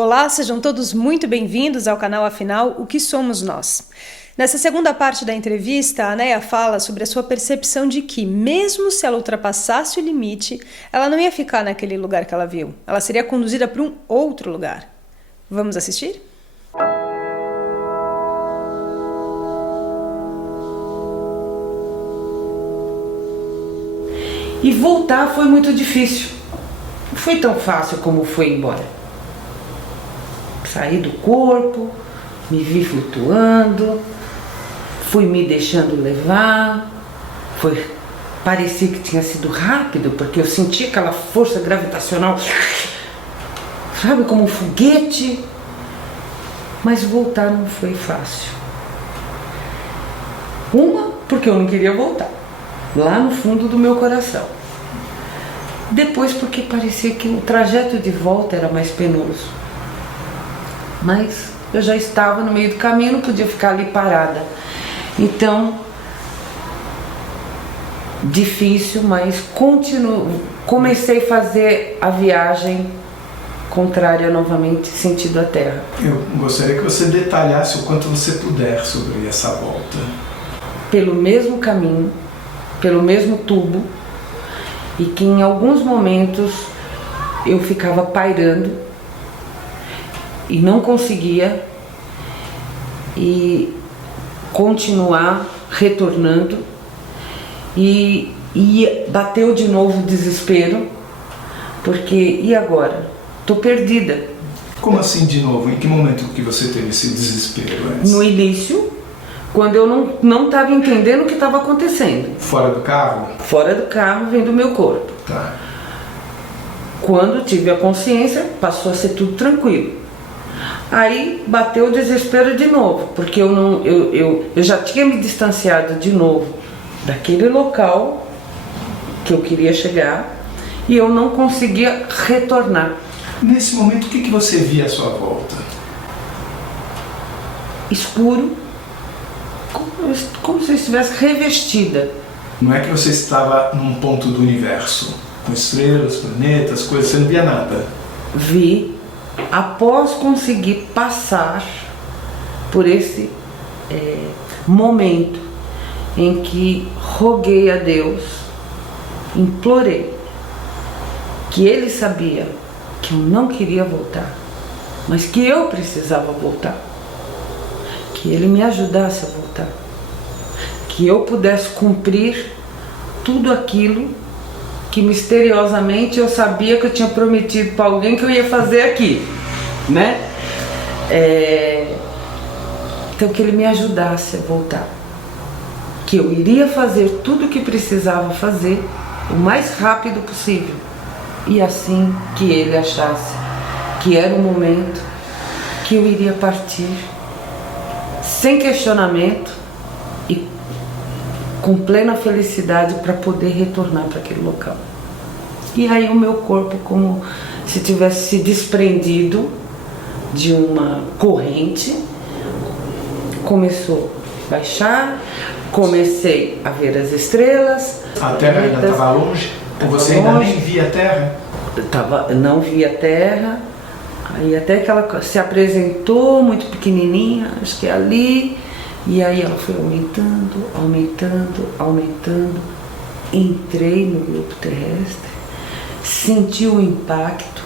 Olá, sejam todos muito bem-vindos ao canal Afinal, o que somos nós? Nessa segunda parte da entrevista, a Neia fala sobre a sua percepção de que, mesmo se ela ultrapassasse o limite, ela não ia ficar naquele lugar que ela viu. Ela seria conduzida para um outro lugar. Vamos assistir? E voltar foi muito difícil. Não foi tão fácil como foi embora. Saí do corpo, me vi flutuando, fui me deixando levar. Parecia que tinha sido rápido, porque eu senti aquela força gravitacional, sabe, como um foguete. Mas voltar não foi fácil. Porque eu não queria voltar, lá no fundo do meu coração. Depois, porque parecia que o trajeto de volta era mais penoso. Mas eu já estava no meio do caminho, não podia ficar ali parada. Então, difícil, mas comecei a fazer a viagem contrária novamente, sentido a terra. Eu gostaria que você detalhasse o quanto você puder sobre essa volta. Pelo mesmo caminho, pelo mesmo tubo, e que em alguns momentos eu ficava pairando e não conseguia e continuar retornando, e bateu de novo o desespero, porque e agora? Tô perdida. Como assim de novo? Em que momento que você teve esse desespero antes? No início, quando eu não estava entendendo o que estava acontecendo. Fora do carro? Fora do carro, vendo o meu corpo. Tá. Quando tive a consciência, passou a ser tudo tranquilo. Aí bateu o desespero de novo, porque eu já tinha me distanciado de novo daquele local que eu queria chegar e eu não conseguia retornar. Nesse momento, o que você via à sua volta? Escuro, como se eu estivesse revestida. Não é que você estava num ponto do universo, com estrelas, planetas, coisas, você não via nada? Vi. Após conseguir passar por esse momento em que roguei a Deus, implorei, que Ele sabia que eu não queria voltar, mas que eu precisava voltar, que Ele me ajudasse a voltar, que eu pudesse cumprir tudo aquilo que misteriosamente eu sabia que eu tinha prometido para alguém que eu ia fazer aqui, né? Então que ele me ajudasse a voltar, que eu iria fazer tudo o que precisava fazer o mais rápido possível, e assim que ele achasse que era o momento, que eu iria partir sem questionamento e com plena felicidade para poder retornar para aquele local. E aí o meu corpo, como se tivesse se desprendido de uma corrente, começou a baixar, comecei a ver as estrelas. A Terra ainda estava longe? Ou você ainda nem via a Terra? Não via a Terra. Aí até que ela se apresentou muito pequenininha, acho que é ali. E aí ela foi aumentando, aumentando, aumentando. Entrei no globo terrestre, senti o impacto.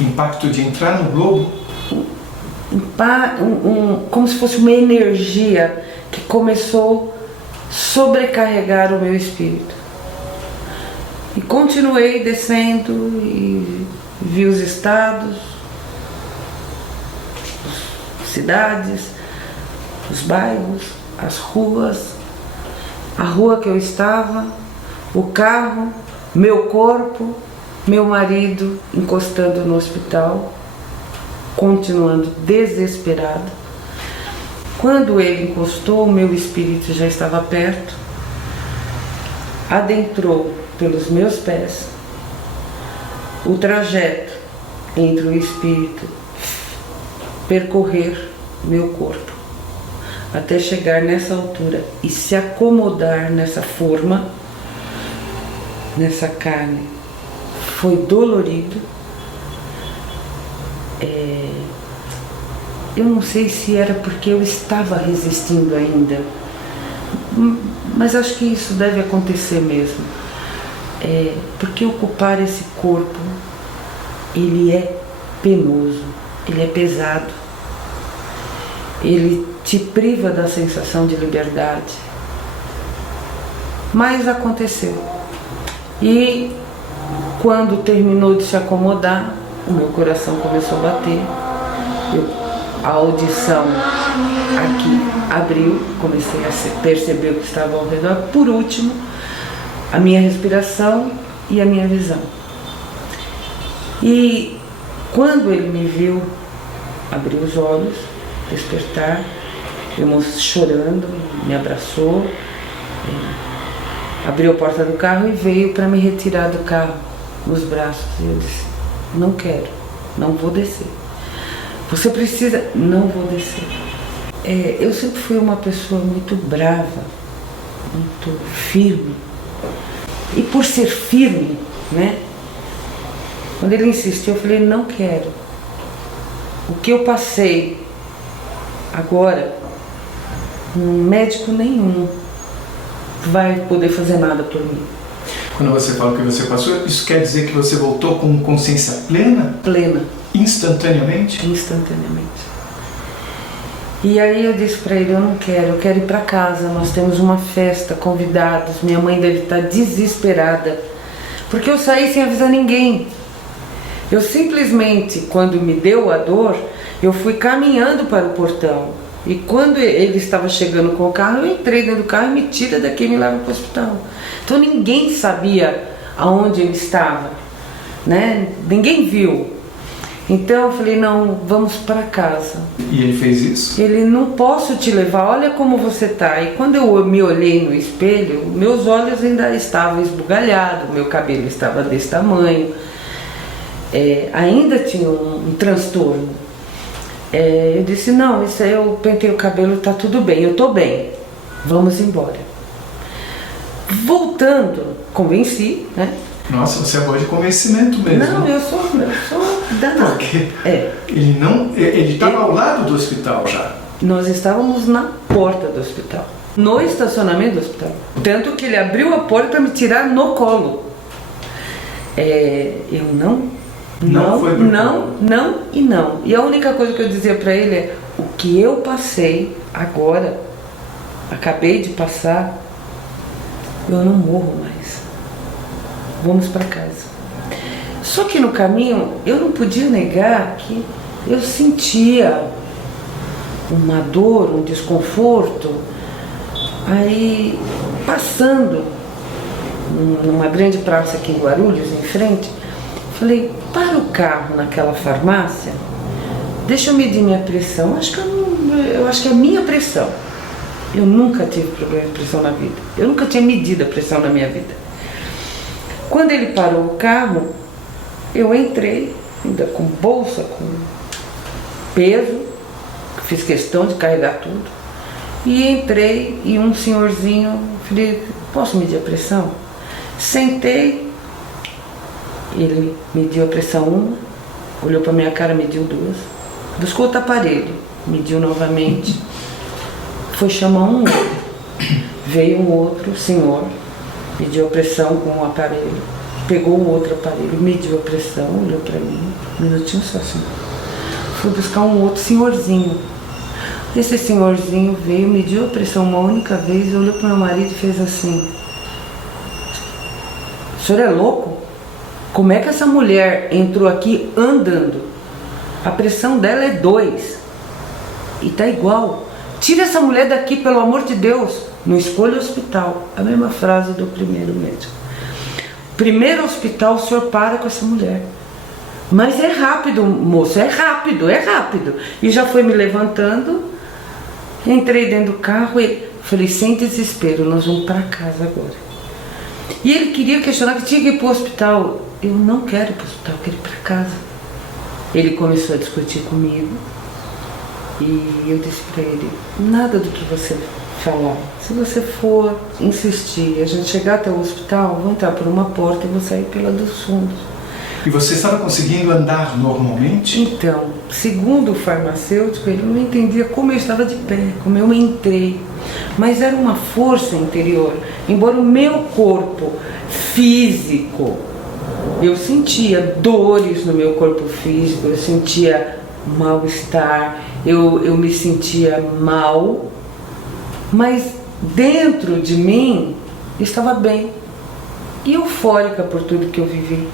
Impacto de entrar no globo? Como se fosse uma energia que começou a sobrecarregar o meu espírito. E continuei descendo e vi os estados, as cidades, os bairros, as ruas, a rua que eu estava, o carro, meu corpo, meu marido encostando no hospital, continuando desesperado. Quando ele encostou, o meu espírito já estava perto, adentrou pelos meus pés o trajeto entre o espírito percorrer meu corpo, até chegar nessa altura e se acomodar nessa forma, nessa carne. Foi dolorido, Eu não sei se era porque eu estava resistindo ainda, mas acho que isso deve acontecer mesmo. Porque ocupar esse corpo, ele é penoso, ele é pesado, ele te priva da sensação de liberdade. Mas aconteceu. E quando terminou de se acomodar, o meu coração começou a bater. A audição aqui abriu, comecei a perceber o que estava ao redor. Por último, a minha respiração e a minha visão. E quando ele me viu, abriu os olhos, despertar, chorando, me abraçou, abriu a porta do carro e veio para me retirar do carro, nos braços. E eu disse, não quero, não vou descer. Você precisa, não vou descer. Eu sempre fui uma pessoa muito brava, muito firme. E por ser firme, né? Quando ele insistiu, eu falei, não quero. O que eu passei agora, médico nenhum vai poder fazer nada por mim. Quando você fala o que você passou, isso quer dizer que você voltou com consciência plena? Plena. Instantaneamente? Instantaneamente. E aí eu disse para ele, eu quero ir para casa, nós temos uma festa, convidados, minha mãe deve estar desesperada, porque eu saí sem avisar ninguém. Eu simplesmente, quando me deu a dor, eu fui caminhando para o portão. E quando ele estava chegando com o carro, eu entrei dentro do carro e me tira daqui e me leva para o hospital. Então ninguém sabia aonde ele estava, né? Ninguém viu. Então eu falei, não, vamos para casa. E ele fez isso? Ele, não posso te levar, olha como você tá. E quando eu me olhei no espelho, meus olhos ainda estavam esbugalhados, meu cabelo estava desse tamanho. Ainda tinha um transtorno. Eu disse, não, isso aí eu pentei o cabelo, tá tudo bem, eu tô bem, vamos embora. Voltando, convenci, né? Nossa, você é boa de convencimento mesmo. Não, eu sou danada. Porque ele estava ao lado do hospital já. Nós estávamos na porta do hospital, no estacionamento do hospital. Tanto que ele abriu a porta para me tirar no colo. Eu não e não. E a única coisa que eu dizia para ele é, o que eu passei agora, acabei de passar, eu não morro mais. Vamos para casa. Só que no caminho eu não podia negar que eu sentia uma dor, um desconforto. Aí, passando numa grande praça aqui em Guarulhos, em frente, falei, para o carro naquela farmácia, deixa eu medir minha pressão. Eu acho que é minha pressão. Eu nunca tive problema de pressão na vida. Eu nunca tinha medido a pressão na minha vida. Quando ele parou o carro, eu entrei, ainda com bolsa, com peso, fiz questão de carregar tudo. E entrei e um senhorzinho, falei, posso medir a pressão? Sentei, ele mediu a pressão 1, olhou para minha cara, mediu 2, buscou outro aparelho, mediu novamente, foi chamar um outro, veio um outro senhor, mediu a pressão com o aparelho, pegou um outro aparelho, mediu a pressão, olhou para mim, um minutinho só assim, foi buscar um outro senhorzinho. Esse senhorzinho veio, mediu a pressão uma única vez, olhou para meu marido e fez assim, o senhor é louco? Como é que essa mulher entrou aqui andando? A pressão dela é 2 e tá igual. Tira essa mulher daqui, pelo amor de Deus. Não escolha o hospital. A mesma frase do primeiro médico. Primeiro hospital, o senhor para com essa mulher. Mas é rápido, moço, é rápido. E já foi me levantando. Entrei dentro do carro e falei, sem desespero, nós vamos para casa agora. E ele queria questionar que tinha que ir para o hospital. Eu não quero ir para o hospital, eu quero ir para casa. Ele começou a discutir comigo e eu disse para ele, nada do que você falar. Se você for insistir, a gente chegar até o hospital, vou entrar por uma porta e vou sair pela dos fundos. E você estava conseguindo andar normalmente? Então, segundo o farmacêutico, ele não entendia como eu estava de pé, como eu entrei. Mas era uma força interior. Embora o meu corpo físico, eu sentia dores no meu corpo físico, eu sentia mal-estar, eu me sentia mal, mas dentro de mim estava bem e eufórica por tudo que eu vivi,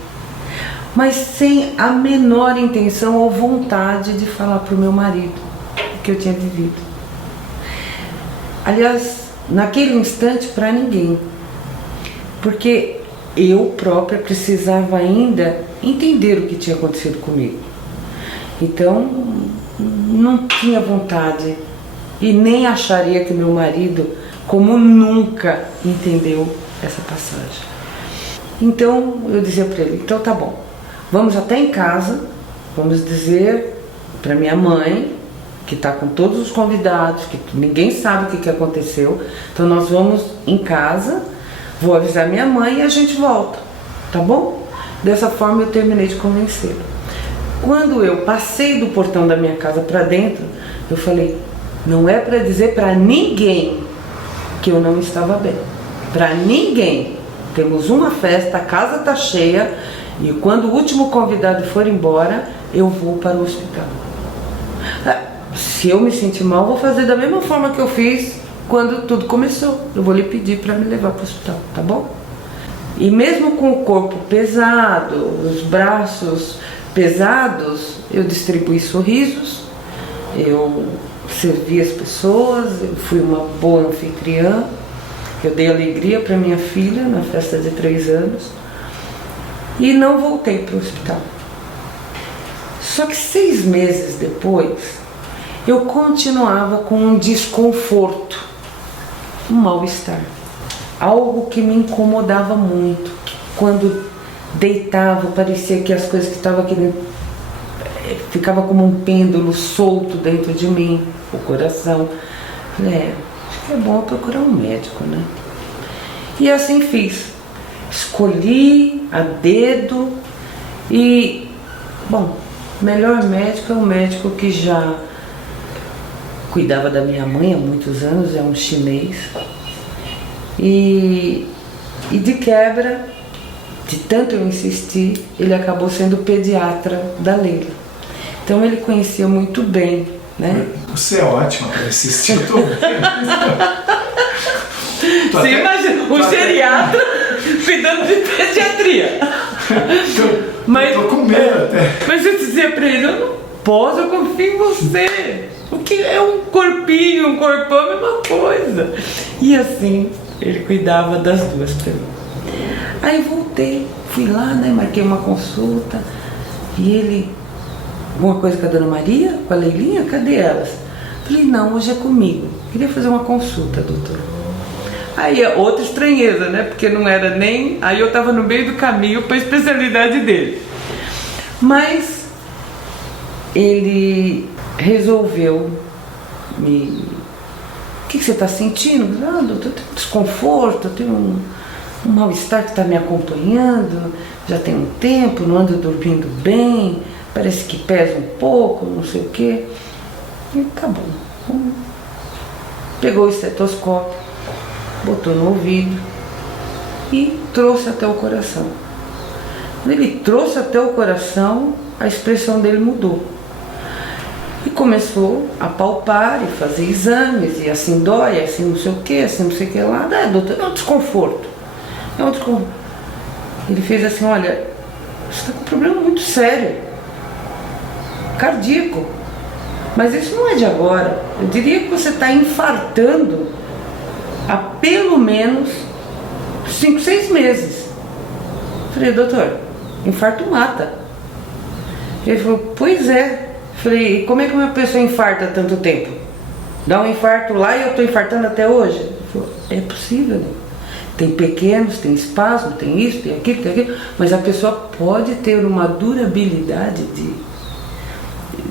mas sem a menor intenção ou vontade de falar para o meu marido o que eu tinha vivido. Aliás, naquele instante, para ninguém, porque eu própria precisava ainda entender o que tinha acontecido comigo. Então, não tinha vontade e nem acharia que meu marido, como nunca, entendeu essa passagem. Então, eu dizia para ele, então tá bom, vamos até em casa, vamos dizer para minha mãe, que está com todos os convidados, que ninguém sabe o que aconteceu, então nós vamos em casa, vou avisar minha mãe e a gente volta, tá bom? Dessa forma eu terminei de convencê-lo. Quando eu passei do portão da minha casa para dentro, eu falei, não é para dizer para ninguém que eu não estava bem, para ninguém. Temos uma festa, a casa está cheia e quando o último convidado for embora, eu vou para o hospital. Se eu me sentir mal, vou fazer da mesma forma que eu fiz quando tudo começou. Eu vou lhe pedir para me levar para o hospital, tá bom? E mesmo com o corpo pesado, os braços pesados, eu distribuí sorrisos, eu servi as pessoas, eu fui uma boa anfitriã, eu dei alegria para minha filha na festa de 3 anos e não voltei para o hospital. Só que 6 meses depois, eu continuava com um desconforto, um mal-estar, algo que me incomodava muito. Quando deitava, parecia que as coisas que estavam aqui dentro ficava como um pêndulo solto dentro de mim, o coração. Acho que é bom procurar um médico, né? E assim fiz. Escolhi a dedo e, bom, o melhor médico é um médico que já cuidava da minha mãe há muitos anos, é um chinês. E de quebra, de tanto eu insistir, ele acabou sendo o pediatra da Leila. Então ele conhecia muito bem, né? Você é ótima para insistir, eu tô vendo. Você imagina, um geriatra cuidando de pediatria. Tô com medo até. Mas eu dizia pra ele, eu não posso, eu confio em você. O que é um corpinho, um corpão, a mesma coisa. E assim, ele cuidava das duas pra mim. Aí voltei, fui lá, né, marquei uma consulta. E ele, alguma coisa com a Dona Maria, com a Leilinha, cadê elas? Falei, não, hoje é comigo. Queria fazer uma consulta, doutor. Aí outra estranheza, né, porque não era nem... Aí eu tava no meio do caminho para a especialidade dele. Mas ele resolveu me... O que você está sentindo? Ah, doutor, eu tenho um desconforto, eu tenho um mal-estar que está me acompanhando, já tem um tempo, não ando dormindo bem, parece que pesa um pouco, não sei o quê. E tá bom. Pegou o estetoscópio, botou no ouvido e trouxe até o coração. Quando ele trouxe até o coração, a expressão dele mudou. E começou a palpar e fazer exames, e assim dói, assim não sei o que, assim não sei o que lá. Doutor, é um desconforto. É um desconforto. Ele fez assim, olha, você está com um problema muito sério, cardíaco. Mas isso não é de agora. Eu diria que você está infartando há pelo menos 5, 6 meses. Falei, doutor, infarto mata. Ele falou, pois é. Falei, e como é que uma pessoa infarta há tanto tempo? Dá um infarto lá e eu estou infartando até hoje? Ele falou, é possível, né? Tem pequenos, tem espasmo, tem isso, tem aquilo, mas a pessoa pode ter uma durabilidade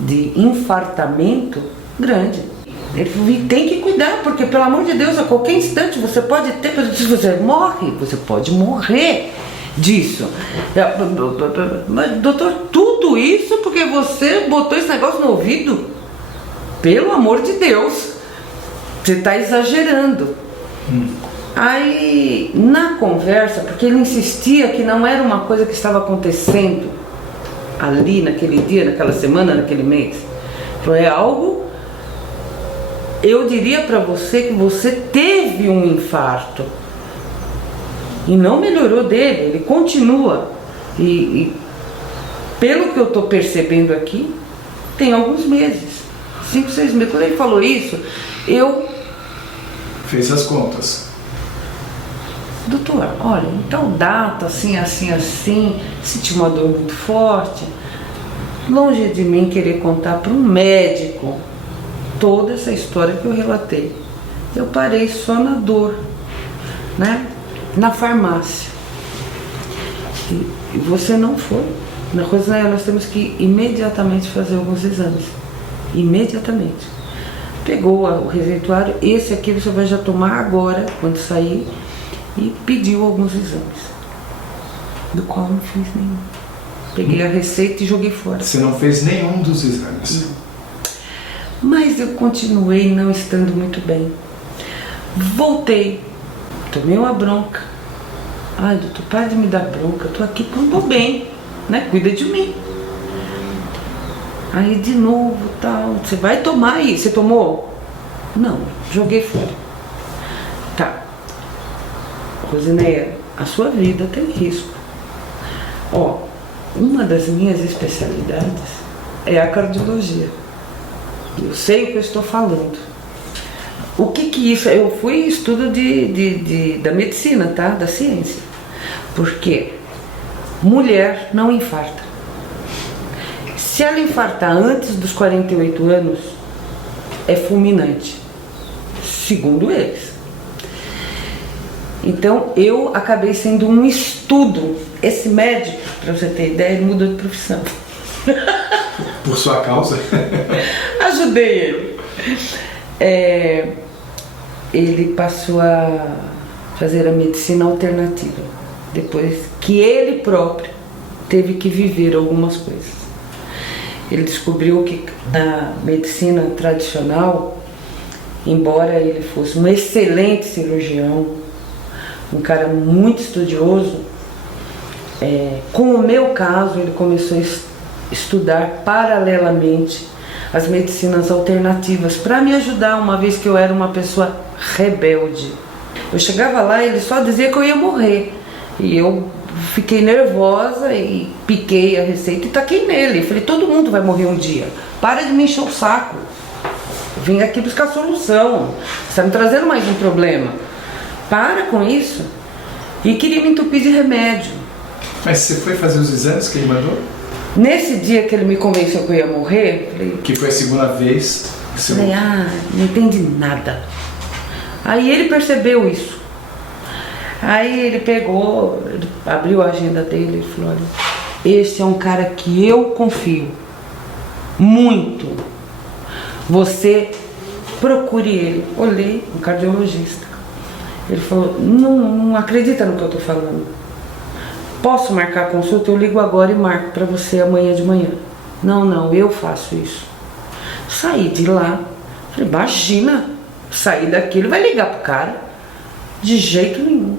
de infartamento grande. Ele falou, tem que cuidar, porque pelo amor de Deus, a qualquer instante você pode ter, se você morre, você pode morrer. disso. Mas, doutor, tudo isso porque você botou esse negócio no ouvido? Pelo amor de Deus, você está exagerando. Aí, na conversa, porque ele insistia que não era uma coisa que estava acontecendo ali, naquele dia, naquela semana, naquele mês. Falou, é algo, eu diria para você que você teve um infarto. E não melhorou dele, ele continua. E pelo que eu estou percebendo aqui, tem alguns meses, 5, 6 meses. Quando ele falou isso, eu... Fez as contas. Doutor, olha, então data, assim, senti uma dor muito forte. Longe de mim querer contar para um médico toda essa história que eu relatei. Eu parei só na dor, né? Na farmácia. E você não foi. Na Rosângela, nós temos que imediatamente fazer alguns exames. Imediatamente. Pegou o receituário, esse aqui você vai já tomar agora, quando sair, e pediu alguns exames, do qual não fiz nenhum. Peguei a receita e joguei fora. Você não fez nenhum dos exames? Não. Mas eu continuei não estando muito bem. Voltei, tomei uma bronca. Ai, doutor, para de me dar bronca, eu tô aqui porque eu tô bem, né? Cuida de mim. Aí de novo, tal, você vai tomar aí, você tomou? Não, joguei fora. Tá. Rosineia, a sua vida tem risco. Ó, uma das minhas especialidades é a cardiologia. Eu sei o que eu estou falando. O que isso é? Eu fui estudo da medicina, tá? Da ciência. Porque mulher não infarta. Se ela infartar antes dos 48 anos, é fulminante, segundo eles. Então eu acabei sendo um estudo. Esse médico, para você ter ideia, ele mudou de profissão. Por sua causa? Ajudei ele. Ele passou a fazer a medicina alternativa, depois que ele próprio teve que viver algumas coisas. Ele descobriu que a medicina tradicional, embora ele fosse um excelente cirurgião, um cara muito estudioso, com o meu caso, ele começou a estudar paralelamente as medicinas alternativas para me ajudar, uma vez que eu era uma pessoa rebelde. Eu chegava lá e ele só dizia que eu ia morrer. E eu fiquei nervosa e piquei a receita e taquei nele. Eu falei, todo mundo vai morrer um dia. Para de me encher o saco. Vim aqui buscar solução. Você está me trazendo mais um problema. Para com isso. E queria me entupir de remédio. Mas você foi fazer os exames que ele mandou? Nesse dia que ele me convenceu que eu ia morrer, falei... Que foi a segunda vez que você... Falei, não entendi nada. Aí ele percebeu isso. Aí ele pegou, ele abriu a agenda dele e falou, olha, esse é um cara que eu confio muito. Você procure ele. Olhei, um cardiologista. Ele falou, não acredita no que eu estou falando. Posso marcar a consulta? Eu ligo agora e marco para você amanhã de manhã. Não, eu faço isso. Saí de lá, falei, imagina, sair daqui, ele vai ligar pro cara. De jeito nenhum.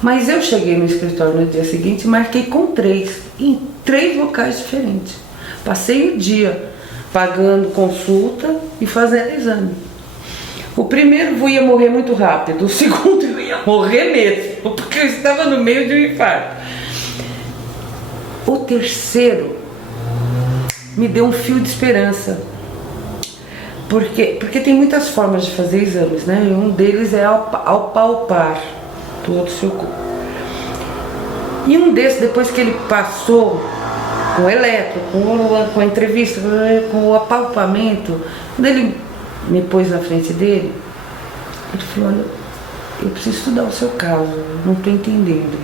Mas eu cheguei no escritório no dia seguinte e marquei com 3, em 3 locais diferentes. Passei o dia pagando consulta e fazendo exame. O primeiro eu ia morrer muito rápido, o segundo eu ia morrer mesmo, porque eu estava no meio de um infarto. O terceiro me deu um fio de esperança, porque tem muitas formas de fazer exames, né? E um deles é ao palpar todo o seu corpo. E um desses, depois que ele passou com o eletro, com a entrevista, com o apalpamento, quando ele me pôs na frente dele, ele falou, olha, eu preciso estudar o seu caso, não estou entendendo.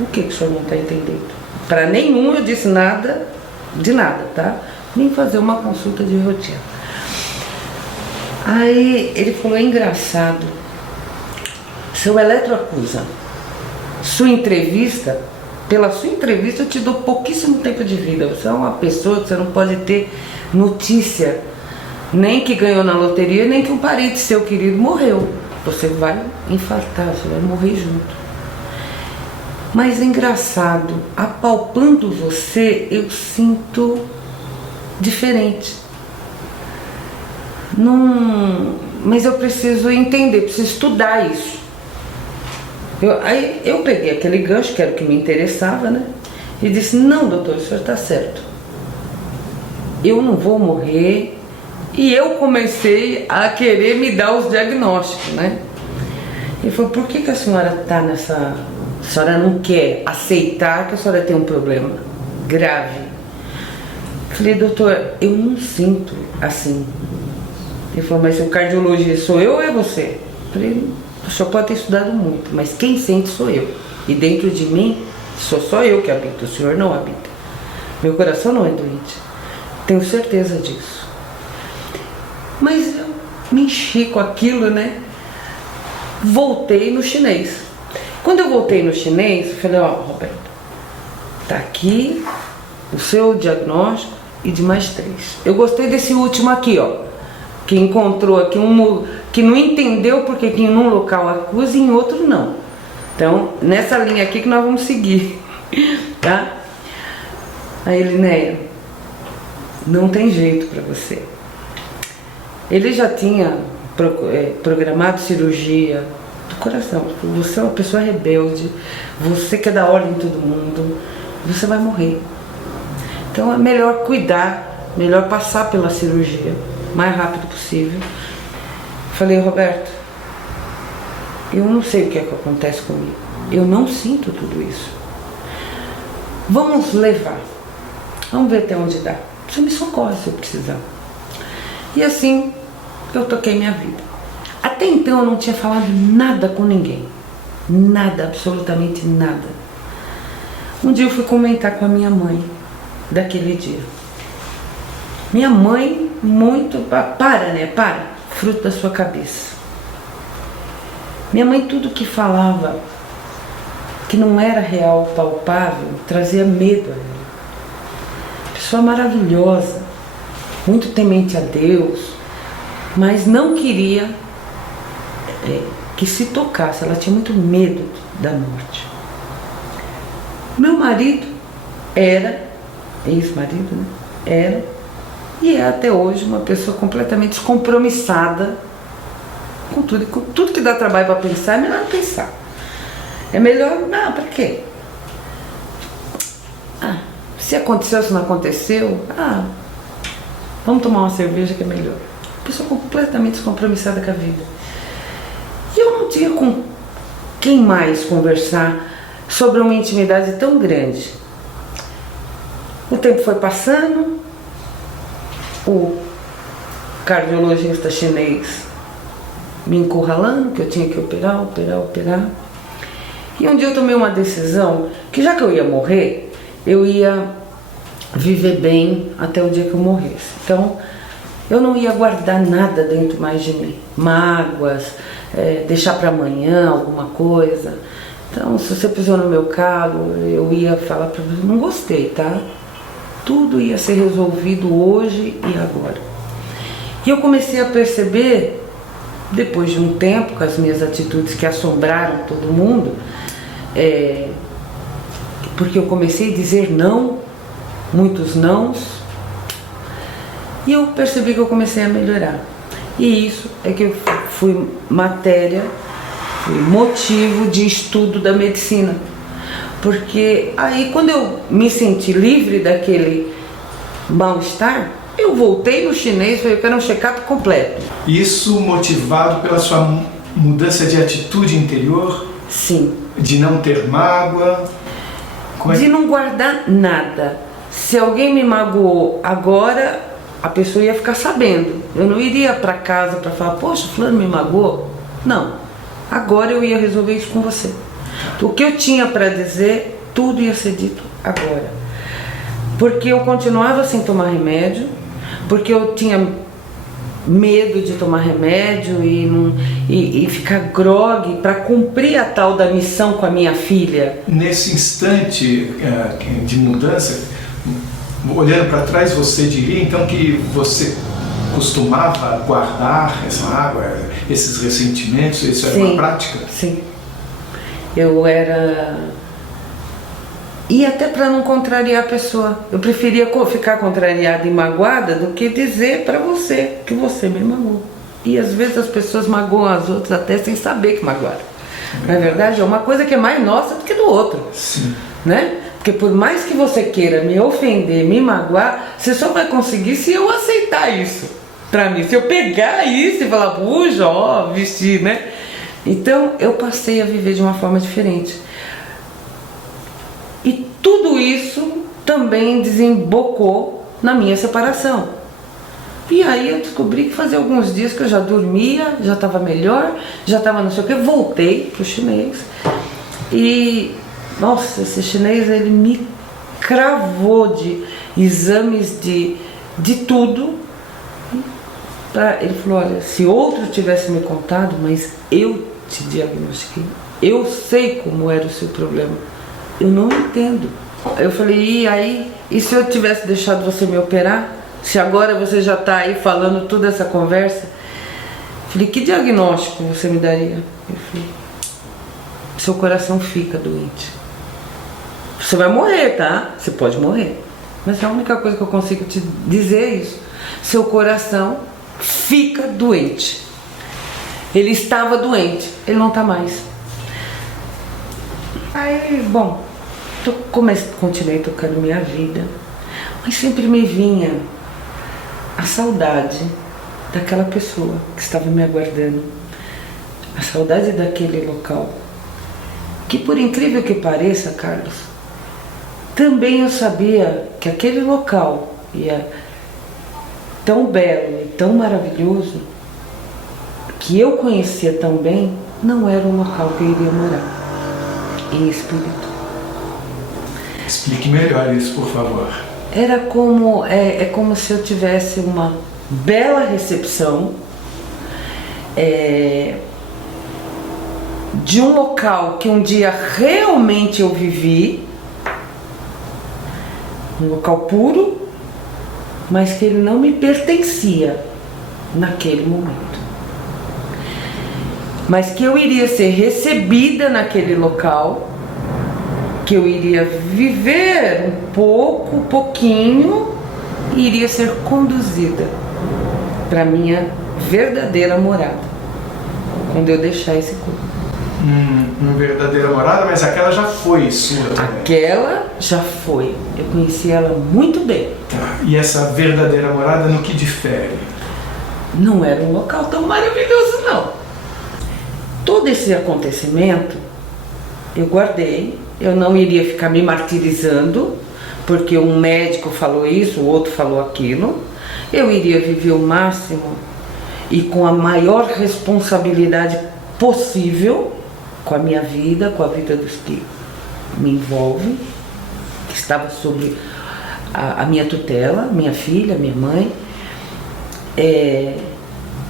O que o senhor não está entendendo? Para nenhum eu disse nada, de nada, tá? Nem fazer uma consulta de rotina. Aí ele falou, é engraçado, seu eletro acusa sua entrevista, pela sua entrevista eu te dou pouquíssimo tempo de vida. Você é uma pessoa que você não pode ter notícia, nem que ganhou na loteria, nem que um parente seu querido morreu. Você vai infartar, você vai morrer junto. Mas é engraçado, apalpando você, eu sinto diferente. Mas eu preciso entender, preciso estudar isso. Aí eu peguei aquele gancho, que era o que me interessava, né? E disse, não, doutor, o senhor está certo. Eu não vou morrer. E eu comecei a querer me dar os diagnósticos, né? Ele falou, por que a senhora está nessa... A senhora não quer aceitar que a senhora tem um problema grave? Eu falei, doutor, eu não sinto assim. Ele falou, mas o cardiologista sou eu ou é você? Eu falei, o senhor pode ter estudado muito, mas quem sente sou eu. E dentro de mim, sou só eu que habito, o senhor não habita. Meu coração não é doente, tenho certeza disso. Mas eu me enchi com aquilo, né? Voltei no chinês. Quando eu voltei no chinês, eu falei, ó, Roberto, tá aqui o seu diagnóstico e de mais 3. Eu gostei desse último aqui, ó, que encontrou aqui que não entendeu porque que em um local acusa e em outro não. Então, nessa linha aqui que nós vamos seguir, tá? Aí ele, né, não tem jeito para você. Ele já tinha programado cirurgia do coração. Você é uma pessoa rebelde, você quer dar ordem em todo mundo, você vai morrer. Então é melhor cuidar, melhor passar pela cirurgia o mais rápido possível. Falei, Roberto, eu não sei o que é que acontece comigo, eu não sinto tudo isso. Vamos levar, vamos ver até onde dá. Você me socorre se eu precisar. E assim eu toquei minha vida. Até então eu não tinha falado nada com ninguém. Nada, absolutamente nada. Um dia eu fui comentar com a minha mãe daquele dia. Minha mãe, muito... Para, fruto da sua cabeça. Minha mãe, tudo que falava que não era real, palpável, trazia medo a ela. Pessoa maravilhosa, muito temente a Deus, mas não queria que se tocasse, ela tinha muito medo da morte. Meu marido era, ex-marido, né? Era, e é até hoje uma pessoa completamente descompromissada com tudo que dá trabalho para pensar, é melhor não pensar. É melhor, não, para quê? Se aconteceu, se não aconteceu, vamos tomar uma cerveja que é melhor. Pessoa completamente descompromissada com a vida. E eu não tinha com quem mais conversar sobre uma intimidade tão grande. O tempo foi passando, o cardiologista chinês me encurralando, que eu tinha que operar. E um dia eu tomei uma decisão que, já que eu ia morrer, eu ia viver bem até o dia que eu morresse. Então, eu não ia guardar nada dentro mais de mim, mágoas, deixar para amanhã alguma coisa. Então, se você pisou no meu calo, eu ia falar para você, não gostei, tá? Tudo ia ser resolvido hoje e agora. E eu comecei a perceber, depois de um tempo, com as minhas atitudes que assombraram todo mundo, porque eu comecei a dizer não, muitos nãos, e eu percebi que eu comecei a melhorar. E isso é que eu fui motivo de estudo da medicina. Porque aí, quando eu me senti livre daquele mal-estar, eu voltei no chinês e falei, eu quero um check-up completo. Isso motivado pela sua mudança de atitude interior? Sim. De não ter mágoa? De não guardar nada. Se alguém me magoou agora, a pessoa ia ficar sabendo. Eu não iria para casa para falar, poxa, fulano me magoou. Não. Agora eu ia resolver isso com você. O que eu tinha para dizer, tudo ia ser dito agora. Porque eu continuava sem tomar remédio, porque eu tinha medo de tomar remédio e ficar grogue para cumprir a tal da missão com a minha filha. Nesse instante de mudança, olhando para trás, você diria então que você costumava guardar essa água, esses ressentimentos? Isso era uma prática? Sim. Eu era... E até para não contrariar a pessoa. Eu preferia ficar contrariada e magoada do que dizer para você que você me magoou. E às vezes as pessoas magoam as outras até sem saber que magoaram. Na verdade, é uma coisa que é mais nossa do que do outro. Sim. Né? Porque por mais que você queira me ofender, me magoar, você só vai conseguir se eu aceitar isso pra mim. Se eu pegar isso e falar, puxa, ó, vestir, né? Então eu passei a viver de uma forma diferente. E tudo isso também desembocou na minha separação. E aí eu descobri que fazia alguns dias que eu já dormia, já estava melhor, já estava não sei o que, voltei pro chinês. E, nossa, esse chinês, ele me cravou de exames de tudo. Ele falou, olha, se outro tivesse me contado, mas eu te diagnostiquei, eu sei como era o seu problema, eu não entendo. Eu falei, e aí, e se eu tivesse deixado você me operar? Se agora você já está aí falando toda essa conversa? Eu falei, que diagnóstico você me daria? Eu falei, seu coração fica doente. Você vai morrer, tá? Você pode morrer. Mas é a única coisa que eu consigo te dizer é isso. Seu coração fica doente. Ele estava doente, ele não está mais. Aí, bom, continuei tocando minha vida, mas sempre me vinha a saudade daquela pessoa que estava me aguardando, a saudade daquele local, que por incrível que pareça, Carlos, também eu sabia que aquele local tão belo e tão maravilhoso, que eu conhecia tão bem, não era um local que eu iria morar, em espírito. Explique melhor isso, por favor. Era como, como se eu tivesse uma bela recepção de um local que um dia realmente eu vivi, um local puro, mas que ele não me pertencia naquele momento. Mas que eu iria ser recebida naquele local, que eu iria viver um pouquinho, e iria ser conduzida para minha verdadeira morada, quando eu deixar esse corpo. Uma verdadeira morada, mas aquela já foi sua também. Aquela já foi. Eu conheci ela muito bem. Tá. E essa verdadeira morada no que difere? Não era um local tão maravilhoso, não. Todo esse acontecimento eu guardei. Eu não iria ficar me martirizando, porque um médico falou isso, o outro falou aquilo. Eu iria viver o máximo e com a maior responsabilidade possível com a minha vida, com a vida dos que me envolvem, que estava sob a minha tutela, minha filha, minha mãe,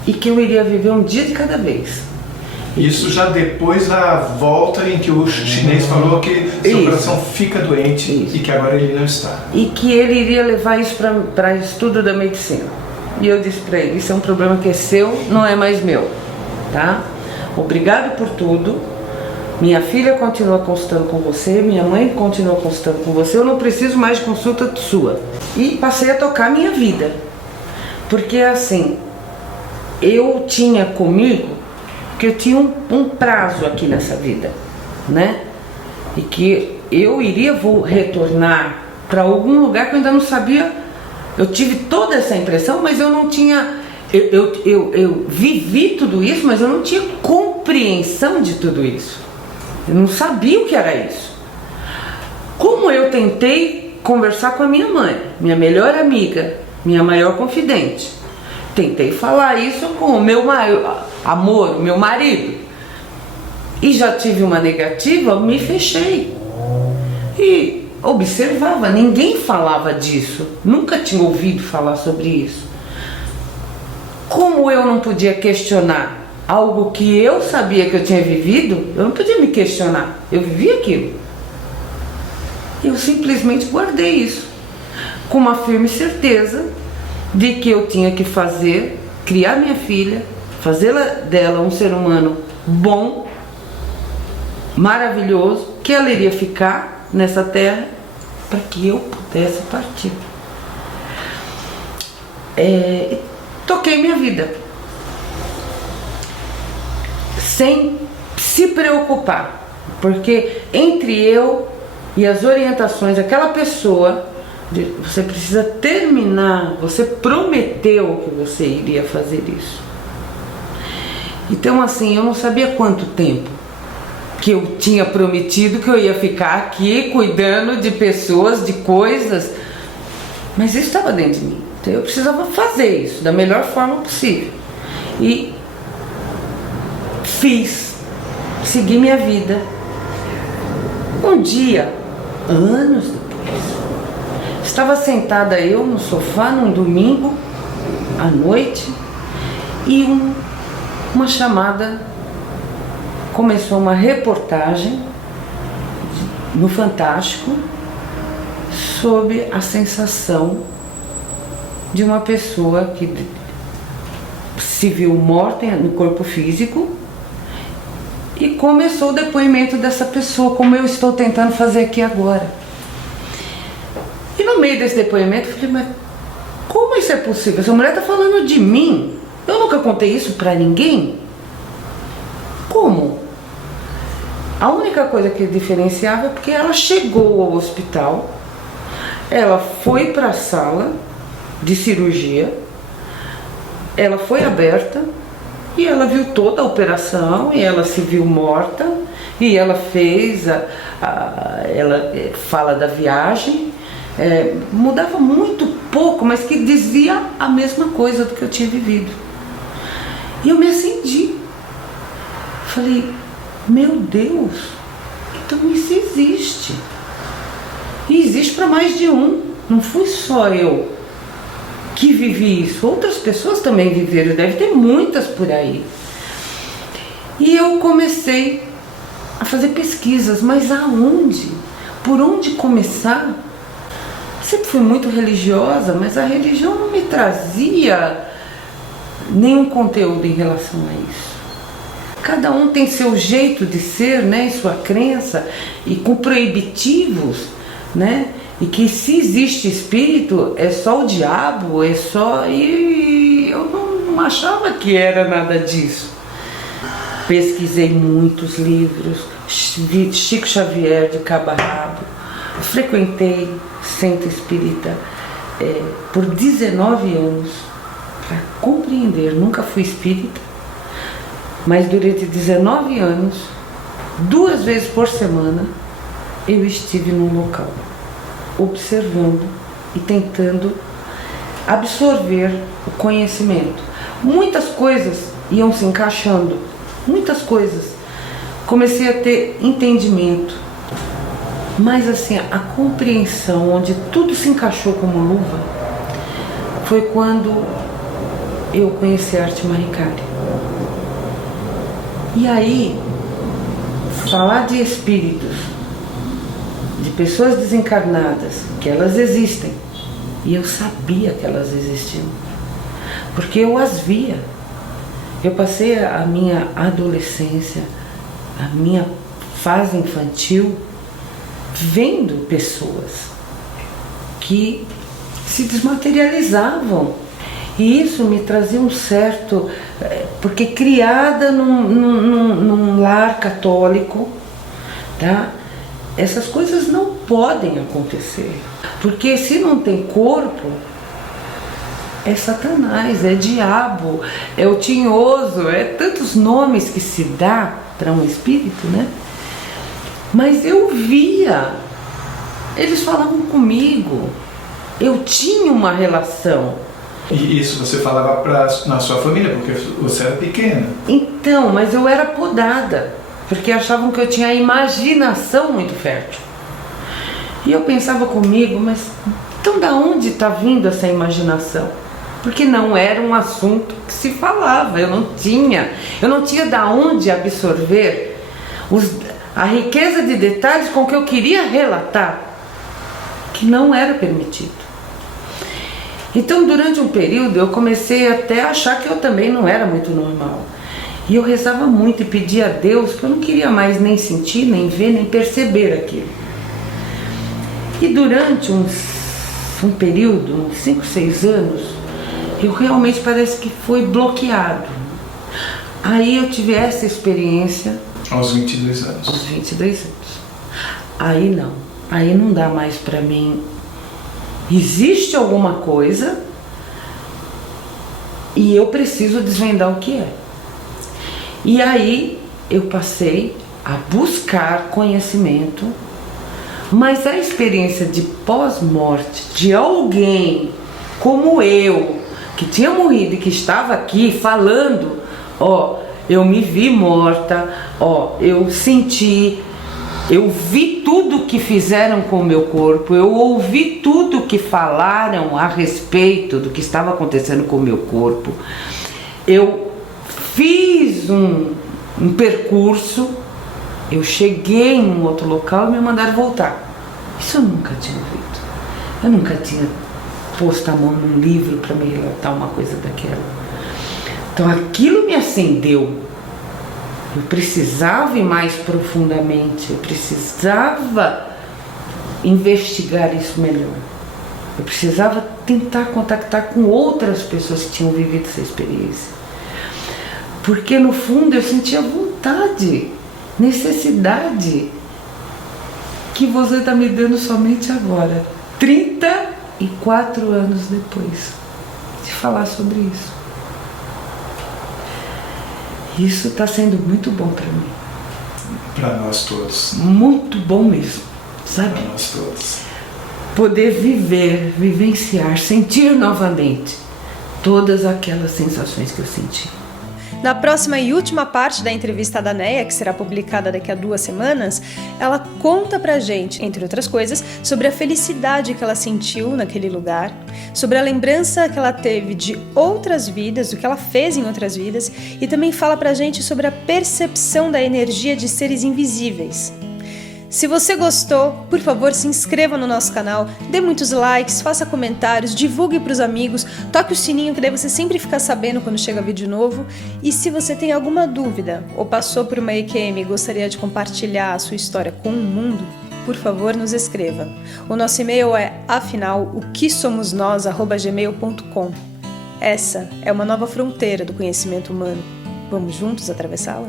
e que eu iria viver um dia de cada vez. Isso já depois da volta em que o chinês falou que seu coração fica doente e que agora ele não está. E que ele iria levar isso para estudo da medicina. E eu disse para ele, isso é um problema que é seu, não é mais meu, tá? Obrigado por tudo. Minha filha continua consultando com você, minha mãe continua consultando com você, eu não preciso mais de consulta sua. E passei a tocar a minha vida. Porque assim, eu tinha comigo que eu tinha um prazo aqui nessa vida, né? E que eu iria retornar para algum lugar que eu ainda não sabia. Eu tive toda essa impressão, mas eu não tinha... Eu vivi tudo isso, mas eu não tinha compreensão de tudo isso. Eu não sabia o que era isso. Como eu tentei conversar com a minha mãe, minha melhor amiga, minha maior confidente. Tentei falar isso com o meu amor, o meu marido. E já tive uma negativa, me fechei. E observava, ninguém falava disso. Nunca tinha ouvido falar sobre isso. Como eu não podia questionar algo que eu sabia que eu tinha vivido, eu não podia me questionar, eu vivi aquilo. Eu simplesmente guardei isso, com uma firme certeza de que eu tinha que fazer, criar minha filha, fazer dela um ser humano bom, maravilhoso, que ela iria ficar nessa terra para que eu pudesse partir. Toquei minha vida sem se preocupar, porque entre eu e as orientações daquela pessoa, você precisa terminar, você prometeu que você iria fazer isso. Então assim, eu não sabia quanto tempo que eu tinha prometido que eu ia ficar aqui cuidando de pessoas, de coisas, mas isso estava dentro de mim. Então eu precisava fazer isso da melhor forma possível. E segui minha vida. Um dia, anos depois, estava sentada eu no sofá num domingo à noite e uma chamada, começou uma reportagem no Fantástico sobre a sensação de uma pessoa que se viu morta no corpo físico, e começou o depoimento dessa pessoa, como eu estou tentando fazer aqui agora. E no meio desse depoimento eu falei, mas como isso é possível? Essa mulher está falando de mim, eu nunca contei isso para ninguém. Como? A única coisa que diferenciava é porque ela chegou ao hospital, ela foi para a sala de cirurgia, ela foi aberta e ela viu toda a operação e ela se viu morta e ela fez, ela fala da viagem, mudava muito pouco, mas que dizia a mesma coisa do que eu tinha vivido. E eu me acendi. Falei, meu Deus, então isso existe. E existe para mais de um. Não fui só eu que vivi isso. Outras pessoas também viveram. Deve ter muitas por aí. E eu comecei a fazer pesquisas. Mas aonde? Por onde começar? Sempre fui muito religiosa, mas a religião não me trazia nenhum conteúdo em relação a isso. Cada um tem seu jeito de ser, né, e sua crença, e com proibitivos, né, e que se existe espírito é só o diabo, é só... E eu não achava que era nada disso. Pesquisei muitos livros, Chico Xavier de cabo a rabo, frequentei centro espírita por 19 anos para compreender, nunca fui espírita, mas durante 19 anos, 2 vezes por semana, eu estive num local, observando e tentando absorver o conhecimento. Muitas coisas iam se encaixando, muitas coisas. Comecei a ter entendimento, mas assim, a compreensão, onde tudo se encaixou como luva, foi quando eu conheci a arte maricária. E aí, falar de espíritos, de pessoas desencarnadas, que elas existem, e eu sabia que elas existiam, porque eu as via. Eu passei a minha adolescência, a minha fase infantil, vendo pessoas que se desmaterializavam. E isso me trazia um certo... Porque criada num lar católico, tá? Essas coisas não podem acontecer. Porque se não tem corpo, é Satanás, é diabo, é o tinhoso, é tantos nomes que se dá para um espírito, né? Mas eu via, eles falavam comigo, eu tinha uma relação. E isso você falava na sua família, porque você era pequena. Então, mas eu era podada, porque achavam que eu tinha a imaginação muito fértil. E eu pensava comigo, mas então da onde está vindo essa imaginação? porque não era um assunto que se falava. Eu não tinha da onde absorver a riqueza de detalhes com que eu queria relatar, que não era permitido. Então, durante um período, eu comecei até a achar que eu também não era muito normal. E eu rezava muito e pedia a Deus que eu não queria mais nem sentir, nem ver, nem perceber aquilo. E durante um período, uns 5, 6 anos, eu realmente parece que foi bloqueado. Aí eu tive essa experiência. Aos 22 anos. Aos 22 anos. Aí não dá mais pra mim. Existe alguma coisa e eu preciso desvendar o que é. E aí eu passei a buscar conhecimento, mas a experiência de pós-morte de alguém como eu, que tinha morrido e que estava aqui falando, eu me vi morta, eu senti, eu vi tudo que fizeram com o meu corpo, eu ouvi tudo que falaram a respeito do que estava acontecendo com o meu corpo, eu fiz um percurso, eu cheguei em um outro local e me mandaram voltar. Isso eu nunca tinha feito. Eu nunca tinha posto a mão num livro para me relatar uma coisa daquela. Então aquilo me acendeu. Eu precisava ir mais profundamente, eu precisava investigar isso melhor. Eu precisava tentar contactar com outras pessoas que tinham vivido essa experiência. Porque no fundo eu sentia vontade, necessidade, que você está me dando somente agora, 34 anos depois, de falar sobre isso. Isso está sendo muito bom para mim. Para nós todos. Muito bom mesmo, sabe? Para nós todos. poder viver, vivenciar, sentir novamente todas aquelas sensações que eu senti. Na próxima e última parte da entrevista da Neia, que será publicada daqui a 2 semanas, ela conta pra gente, entre outras coisas, sobre a felicidade que ela sentiu naquele lugar, sobre a lembrança que ela teve de outras vidas, do que ela fez em outras vidas, e também fala pra gente sobre a percepção da energia de seres invisíveis. Se você gostou, por favor, se inscreva no nosso canal, dê muitos likes, faça comentários, divulgue para os amigos, toque o sininho que daí você sempre fica sabendo quando chega vídeo novo. E se você tem alguma dúvida ou passou por uma EQM e gostaria de compartilhar a sua história com o mundo, por favor, nos escreva. O nosso e-mail é afinal-o-que-somos-nós@gmail.com. Essa é uma nova fronteira do conhecimento humano. Vamos juntos atravessá-la?